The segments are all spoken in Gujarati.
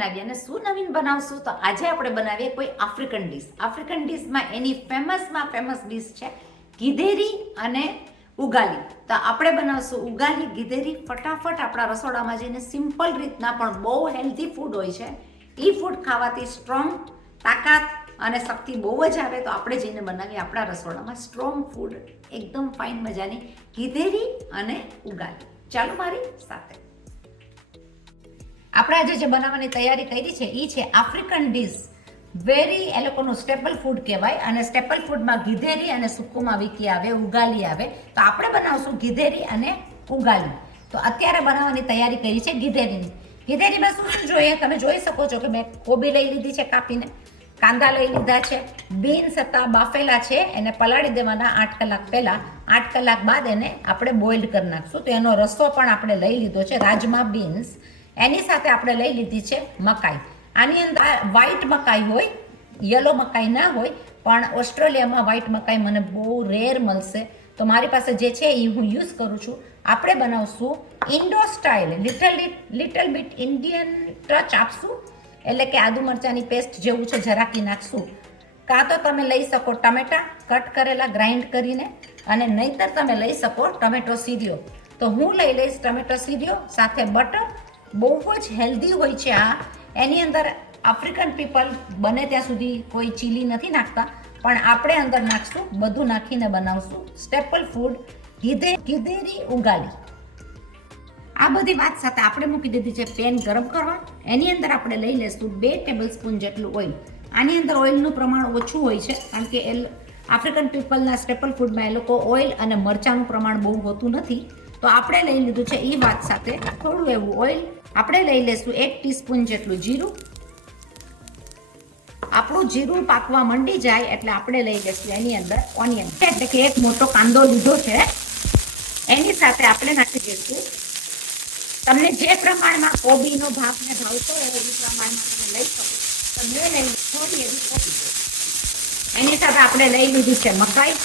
બનાવીએ અને શું નવીન બનાવશું તો આજે આપણે બનાવીએ કોઈ આફ્રિકન ડીશ. આફ્રિકન ડીશમાં એની ફેમસ ડીશ છે ગીધેરી અને ઉગાલી. તો આપણે બનાવશું ઉગાલી ગીધેરી ફટાફટ આપણા રસોડામાં જઈને સિમ્પલ રીતના પણ બહુ હેલ્ધી ફૂડ હોય છે. એ ફૂડ ખાવાથી સ્ટ્રોંગ તાકાત અને શક્તિ બહુ જ આવે. તો આપણે જઈને બનાવીએ આપણા રસોડામાં સ્ટ્રોંગ ફૂડ એકદમ ફાઇન મજાની ગીધેરી અને ઉગાલી. ચાલો મારી સાથે. આપણે આજે જે બનાવવાની તૈયારી કરી છે એ છે આફ્રિકન ડીશ. વેરી એ લોકોનું સ્ટેપલ ફૂડ કહેવાય અને સ્ટેપલ ફૂડમાં ગીધેરી અને સુકુમા વિકી આવે, ઉગાલી આવે. તો આપણે બનાવશું ગીધેરી અને ઉગાલી. તો અત્યારે બનાવવાની તૈયારી કરી છે ગીધેરીની. ગીધેરીમાં શું શું જોઈએ તમે જોઈ શકો છો કે મેં કોબી લઈ લીધી છે કાપીને, કાંદા લઈ લીધા છે, બીન્સ હતા બાફેલા છે, એને પલાળી દેવાના 8 કલાક પહેલાં. 8 કલાક બાદ એને આપણે બોઇલ્ડ કરી નાખશું. તો એનો રસો પણ આપણે લઈ લીધો છે, રાજમા બીન્સ. એની સાથે આપણે લઈ લીધી છે મકાઈ. આની અંદર વ્હાઈટ મકાઈ હોય, યલો મકાઈ ના હોય, પણ ઓસ્ટ્રેલિયામાં વ્હાઈટ મકાઈ મને બહુ રેર મળશે. તો મારી પાસે જે છે એ હું યુઝ કરું છું. આપણે બનાવશું Indo style, little bit Indian touch આપશું. એટલે કે આદુ મરચાંની પેસ્ટ જેવું છે જરાકી નાખશું. કાં તો તમે લઈ શકો ટમેટા કટ કરેલા ગ્રાઇન્ડ કરીને, અને નહીંતર તમે લઈ શકો ટમેટો સીરીઓ. તો હું લઈ લઈશ ટમેટો સીરીઓ સાથે બટર. બહુ જ હેલ્ધી હોય છે આ. એની અંદર આફ્રિકન પીપલ બને ત્યાં સુધી કોઈ ચીલી નથી નાખતા, પણ આપણે અંદર નાખશું. બધું નાખીને બનાવશું સ્ટેપલ ફૂડ ગીધેરી ઉગાલી. આ બધી વાત સાથે આપણે મૂકી દીધી છે પેન ગરમ કરવા. એની અંદર આપણે લઈ લઈશું 2 ટેબલસ્પૂન જેટલું ઓઇલ. આની અંદર ઓઇલનું પ્રમાણ ઓછું હોય છે કારણ કે આફ્રિકન પીપલના સ્ટેપલ ફૂડમાં એ લોકો ઓઇલ અને મરચાંનું પ્રમાણ બહુ હોતું નથી. તો આપણે લઈ લીધું છે એ વાત સાથે થોડું એવું ઓઇલ. આપણે લઈ લઈશું 1 ટીસ્પૂન જેટલું જીરું. આપણું જીરું પાકવા મંડી જાય એટલે આપણે લઈ લઈશું એની અંદર ઓનિયન, એટલે કે એક મોટો કાંદો લીધો છે. એની સાથે આપણે નાખી દઈશું, તમને જે પ્રમાણમાં કોબીનો ભાવને ભાવતો હોય એ પ્રમાણમાં તમે લઈ શકો. તો મેં લઈ થોડી એવી કોબી. એની સાથે આપણે લઈ લીધી છે મકાઈ.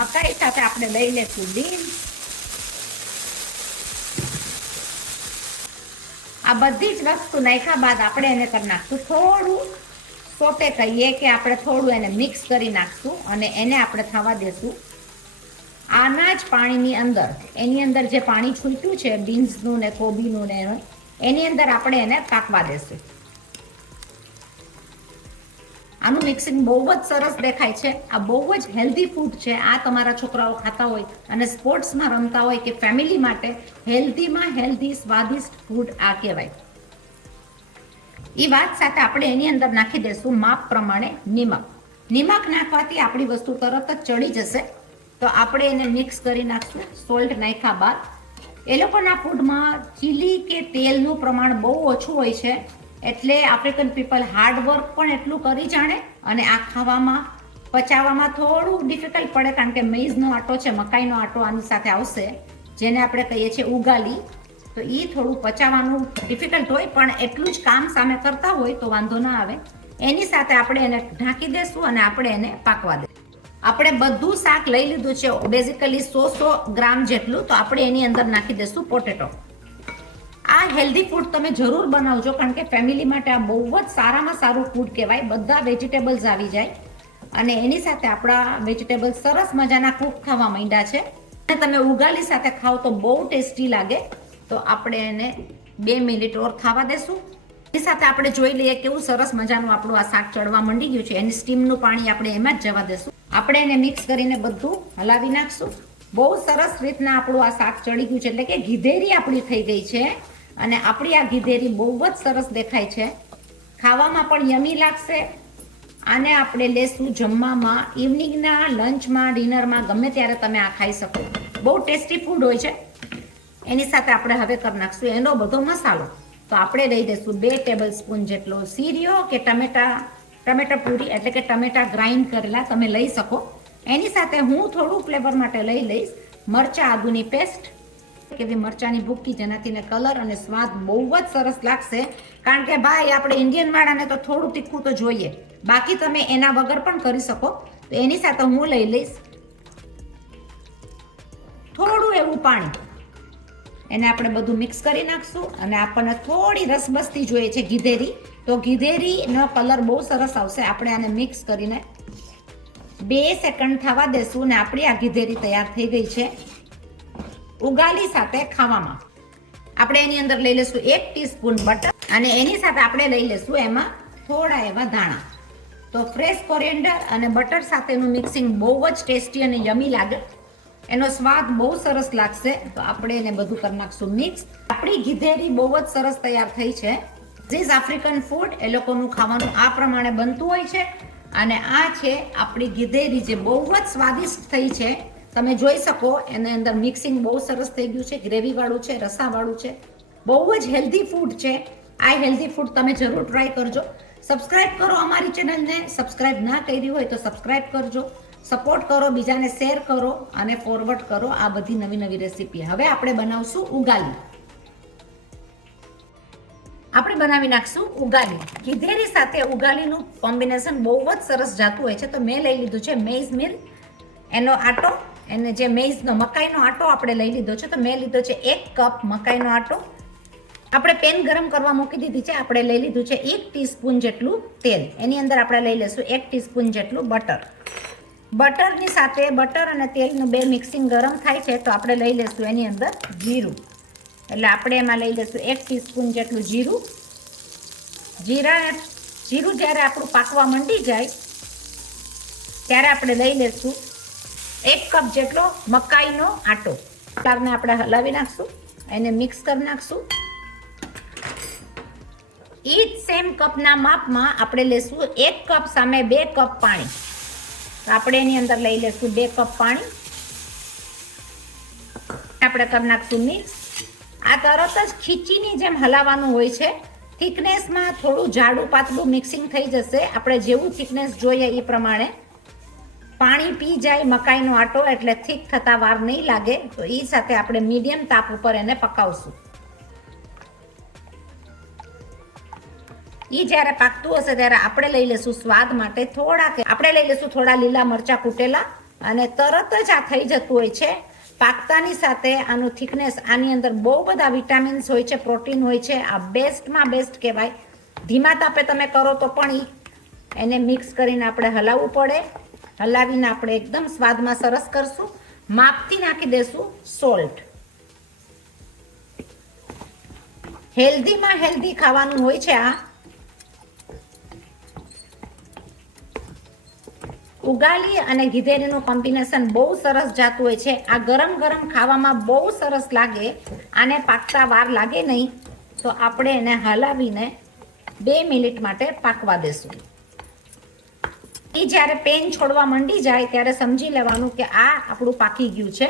મકાઈ સાથે આપણે લઈ લઈશું બીન્સ. આ બધી જ વસ્તુ નાખ્યા બાદ આપણે એને કરી નાખશું થોડું સોટે, કહીએ કે આપણે થોડું એને મિક્સ કરી નાખશું અને એને આપણે થવા દેશું આના જ પાણીની અંદર. એની અંદર જે પાણી છૂટ્યું છે બીન્સનું ને કોબીનું ને એની અંદર આપણે એને પાકવા દેશું. આનું મિક્સિંગ બહુ જ સરસ દેખાય છે. આ બહુ જ હેલ્ધી ફૂડ છે. આ તમારા છોકરાઓ ખાતા હોય અને સ્પોર્ટ્સમાં રમતા હોય કે ફેમિલી માટે હેલ્ધીમાં હેલ્ધી સ્વાદિષ્ટ ફૂડ આ કહેવાય. એ વાત સાથે આપણે એની અંદર નાખી દઈશું માપ પ્રમાણે નિમક. નિમક નાખવાથી આપણી વસ્તુ તરત જ ચડી જશે. તો આપણે એને મિક્સ કરી નાખશું સોલ્ટ નાખ્યા બાદ. એ લોકોના ફૂડમાં ચીલી કે તેલનું પ્રમાણ બહુ ઓછું હોય છે, એટલે આફ્રિકન પીપલ હાર્ડવર્ક પણ એટલું કરી જાણે અને આ ખાવામાં પચાવવામાં થોડું ડિફિકલ્ટ પડે કારણ કે મેઇઝનો આટો છે, મકાઈનો આટો આની સાથે આવશે, જેને આપણે કહીએ છીએ ઉગાલી. તો એ થોડું પચાવવાનું ડિફિકલ્ટ હોય, પણ એટલું જ કામ સામે કરતા હોય તો વાંધો ના આવે. એની સાથે આપણે એને ઢાંકી દઈશું અને આપણે એને પાકવા દઈશું. આપણે બધું શાક લઈ લીધું છે બેઝિકલી 100 ગ્રામ જેટલું. તો આપણે એની અંદર નાખી દઈશું પોટેટો. આ હેલ્ધી ફૂડ તમે જરૂર બનાવજો કારણ કે ફેમિલી માટે આ બહુ જ સારામાં સારું ફૂડ કહેવાય. બધા વેજીટેબલ્સ આવી જાય અને એની સાથે આપણા વેજીટેબલ્સ સરસ મજાના કૂક થવા માંડ્યા છે. અને તમે ઉગાલી સાથે ખાઓ તો બહુ ટેસ્ટી લાગે. તો આપણે એને 2 મિનિટ ઓર ખાવા દેશું. એની સાથે આપણે જોઈ લઈએ કેવું સરસ મજાનું આપણું આ શાક ચડવા માંડી ગયું છે. એની સ્ટીમનું પાણી આપણે એમાં જ જવા દેશું. આપણે એને મિક્સ કરીને બધું હલાવી નાખશું. બહુ સરસ રીતના આપણું આ શાક ચડી ગયું છે, એટલે કે ગીધેરી આપણી થઈ ગઈ છે. અને આપણી આ ગીધેરી બહુ જ સરસ દેખાય છે. ખાવામાં પણ યમી લાગશે. આને આપણે લેશું જમવામાં, ઇવનિંગના લંચમાં, ડિનરમાં, ગમે ત્યારે તમે આ ખાઈ શકો. બહુ ટેસ્ટી ફૂડ હોય છે. એની સાથે આપણે હવે કરી નાખશું એનો બધો મસાલો. તો આપણે લઈ દઈશું 2 ટેબલસ્પૂન જેટલો સીરીઓ કે ટમેટા પૂરી, એટલે કે ટમેટા ગ્રાઇન્ડ કરેલા તમે લઈ શકો. એની સાથે હું થોડું ફ્લેવર માટે લઈ લઈશ મરચાં આદુની પેસ્ટ. કેવી મરચાંની ભૂકી, જેનાથી કલર અને સ્વાદ બહુ જ સરસ લાગશે. કારણ કે ભાઈ આપણે ઇન્ડિયન વાળાને તો થોડું તીખું તો જોઈએ, બાકી તમે એના વગર પણ કરી શકો. તો એની સાથે હું લઈ લઈશ થોડું એવું પાણી. એને આપણે બધું મિક્સ કરી નાખશું. અને આપણને થોડી રસબસતી જોઈએ છે ગીધેરી, તો ગીધેરીનો કલર બહુ સરસ આવશે. આપણે આને મિક્સ કરીને 2 સેકન્ડ થવા દેશું ને આપણી આ ગીધેરી તૈયાર થઈ ગઈ છે ઉગાલી સાથે ખાવામાં. આપણે એની અંદર લઈ લેશું 1 ટીસ્પૂન બટર અને એની સાથે આપણે લઈ લેશું એમાં થોડા એવા ધાણા. તો ફ્રેશ કોરિએન્ડર અને બટર સાથેનું મિક્સિંગ બહુ જ ટેસ્ટી અને યમી લાગે. એનો સ્વાદ બહુ સરસ લાગશે. તો આપણે એને બધું કરી નાખશું મિક્સ. આપણી ગીધેરી બહુ જ સરસ તૈયાર થઈ છે. ધીસ આફ્રિકન ફૂડ, એ લોકોનું ખાવાનું આ પ્રમાણે બનતું હોય છે. અને આ છે આપણી ગીધેરી જે બહુ જ સ્વાદિષ્ટ થઈ છે. તમે જોઈ શકો એની અંદર મિક્સિંગ બહુ સરસ થઈ ગયું છે, ગ્રેવીવાળું છે, રસાવાળું છે, બહુ જ હેલ્ધી ફૂડ છે. આ હેલ્ધી ફૂડ તમે જરૂર ટ્રાય કરજો. સબસ્ક્રાઇબ કરો અમારી ચેનલને. સબસ્ક્રાઇબ ના કરી હોય તો સબસ્ક્રાઇબ કરજો. સપોર્ટ કરો, બીજાને શેર કરો અને ફોરવર્ડ કરો આ બધી નવી નવી રેસીપી. હવે આપણે બનાવશું ઉગાલી. આપણે બનાવી નાખશું ઉગાલી. ગીધેરી સાથે ઉગાલીનું કોમ્બિનેશન બહુ જ સરસ જાતું હોય છે. તો મેં લઈ લીધું છે મેઇઝ મિલ, એનો આટો, એને જે મેઇઝનો મકાઈનો આટો આપણે લઈ લીધો છે. તો મેં લીધો છે 1 કપ મકાઈનો આટો. આપણે પેન ગરમ કરવા મૂકી દીધી છે. આપણે લઈ લીધું છે 1 ટીસ્પૂન જેટલું તેલ. એની અંદર આપણે લઈ લઈશું 1 ટીસ્પૂન જેટલું બટર. બટરની સાથે બટર અને તેલનું બે મિક્સિંગ ગરમ થાય છે તો આપણે લઈ લઈશું એની અંદર જીરું. એટલે આપણે એમાં લઈ લઈશું 1 ટીસ્પૂન જેટલું જીરું. જીરું જ્યારે આપણું પાકવા માંડી જાય ત્યારે આપણે લઈ લઈશું 1 કપ જેટલો મકાઈનો આટો. તારને આપણે હલાવી નાખશું, એને મિક્સ કરી નાખશું. એ જ સેમ કપના માપમાં આપણે લેશું 1 કપ સામે 2 કપ પાણી. તો આપણે એની અંદર લઈ લઈશું 2 કપ પાણી. આપણે કરી નાખશું મિક્સ. આ તરત જ ખીચીની જેમ હલાવવાનું હોય છે. થિકનેસમાં થોડું જાડું પાતળું મિક્સિંગ થઈ જશે. આપણે જેવું થિકનેસ જોઈએ એ પ્રમાણે. પાણી પી જાય મકાઈનો આટો એટલે થીક થતા વાર નહીં લાગે. તો એ સાથે આપણે મીડિયમ તાપ ઉપર એને પકાવશું. એ જ્યારે પાકતું હશે ત્યારે આપણે લઈ લેશું સ્વાદ માટે થોડા લીલા મરચાં કૂટેલા. અને તરત જ આ થઈ જતું હોય છે. પાકતાની સાથે આનું થિકનેસ, આની અંદર બહુ બધા વિટામિન્સ હોય છે, પ્રોટીન હોય છે. આ બેસ્ટમાં બેસ્ટ કહેવાય. ધીમા તાપે તમે કરો તો પણ એને મિક્સ કરીને આપણે હલાવવું પડે. હલાવીને આપણે એકદમ સ્વાદમાં સરસ કરશું. માપથી નાખી દેશું સોલ્ટ. હેલ્ધીમાં હેલ્ધી ખાવાનું હોય છે આ. ઉગાલી અને ગીધેરીનું કોમ્બિનેશન બહુ સરસ જાતું હોય છે. આ ગરમ ગરમ ખાવામાં બહુ સરસ લાગે. આને પાકતા વાર લાગે નહીં. તો આપણે એને હલાવીને 2 મિનિટ માટે પાકવા દેશું. એ જ્યારે પેન છોડવા માંડી જાય ત્યારે સમજી લેવાનું કે આ આપણું પાકી ગયું છે.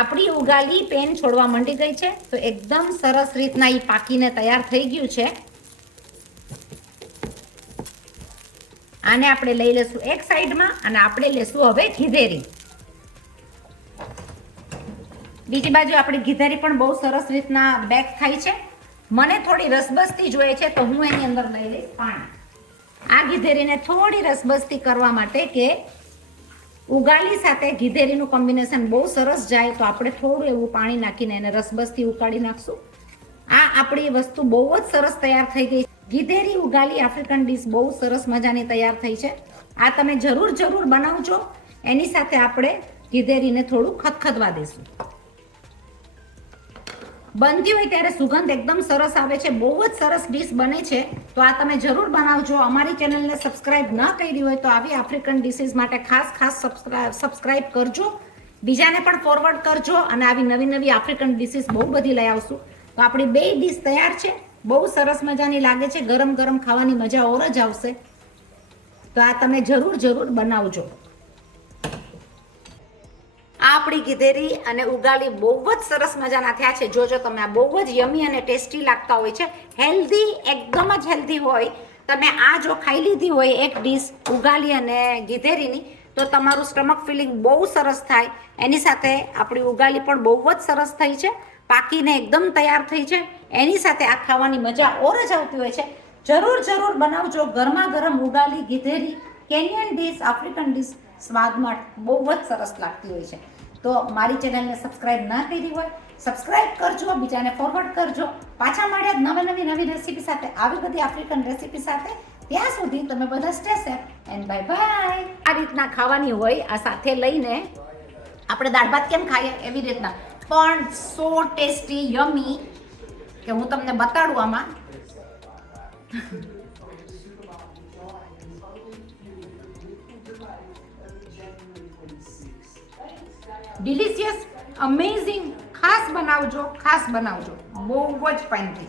આપણી ઉગાલી પેન છોડવા માંડી ગઈ છે. તો એકદમ સરસ રીતના એ પાકીને તૈયાર થઈ ગયું છે. આને આપણે લઈ લેશું એક સાઈડમાં અને આપણે લેશું હવે ગીધેરી. બીજી બાજુ આપણી ગીધેરી પણ બહુ સરસ રીતના બેક થાય છે. મને થોડી રસબસતી જોઈએ છે તો હું એની અંદર લઈ લઈશ પાણી. આ ગીધેરીને થોડી રસબસતી કરવા માટે કે ઉગાલી સાથે ગીધેરીનું કોમ્બિનેશન બહુ સરસ જાય તો આપણે થોડું એવું પાણી નાખીને એને રસબસતી ઉકાળી નાખશું. આ આપણી વસ્તુ બહુ જ સરસ તૈયાર થઈ ગઈ. ગીધેરી ઉગાલી આફ્રિકન ડીશ બહુ સરસ મજાની તૈયાર થઈ છે. આ તમે જરૂર બનાવજો. એની સાથે આપણે ગીધેરીને થોડું ખદખદવા દઈશું. બનતી હોય ત્યારે સુગંધ એકદમ સરસ આવે છે. બહુ જ સરસ ડીશ બને છે. તો આ તમે જરૂર બનાવજો. અમારી ચેનલને સબસ્ક્રાઇબ ન કરી હોય તો આવી આફ્રિકન ડીશીસ માટે ખાસ સબસ્ક્રાઇબ કરજો. બીજાને પણ ફોરવર્ડ કરજો. અને આવી નવી આફ્રિકન ડીશીસ બહુ બધી લઈ આવશું. તો આપણી 2 ડીશ તૈયાર છે. બહુ સરસ મજાની લાગે છે. ગરમ ગરમ ખાવાની મજા ઓર જ આવશે. તો આ તમે જરૂર બનાવજો. આ આપણી ગીધેરી અને ઉગાલી બહુ જ સરસ મજાના થયા છે. જોજો તમે, આ બહુ જ યમી અને ટેસ્ટી લાગતા હોય છે. હેલ્ધી, એકદમ જ હેલ્ધી હોય. તમે આ જો ખાઈ લીધી હોય એક ડીશ ઉગાલી અને ગીધેરીની તો તમારું સ્ટમક ફિલિંગ બહુ સરસ થાય. એની સાથે આપણી ઉગાલી પણ બહુ જ સરસ થઈ છે. પાકીને એકદમ તૈયાર થઈ છે. એની સાથે આ ખાવાની મજા ઓર જ આવતી હોય છે. જરૂર બનાવજો. ગરમા ગરમ ઉગાલી, ગીધેરી, કેન્યન ડીશ, આફ્રિકન ડીશ સ્વાદમાં બહુ જ સરસ લાગતી હોય છે. તો મારી ચેનલને સબસ્ક્રાઇબ ના કરી હોય સબસ્ક્રાઇબ કરજો, બીજાને ફોરવર્ડ કરજો. પાછા મળ્યા નવી રેસીપી સાથે, આવી બધી આફ્રિકન રેસીપી સાથે. ત્યાં સુધી તમે બધા stay safe and bye bye. આ રીતના ખાવાની હોય, આ સાથે લઈને આપણે દાળ ભાત કેમ ખાઈએ એવી રીતના, પણ સો ટેસ્ટી યમી કે હું તમને બતાડું આમાં. Delicious, amazing. ખાસ બનાવજો, બહુ જ ફાઇન થઈ છે.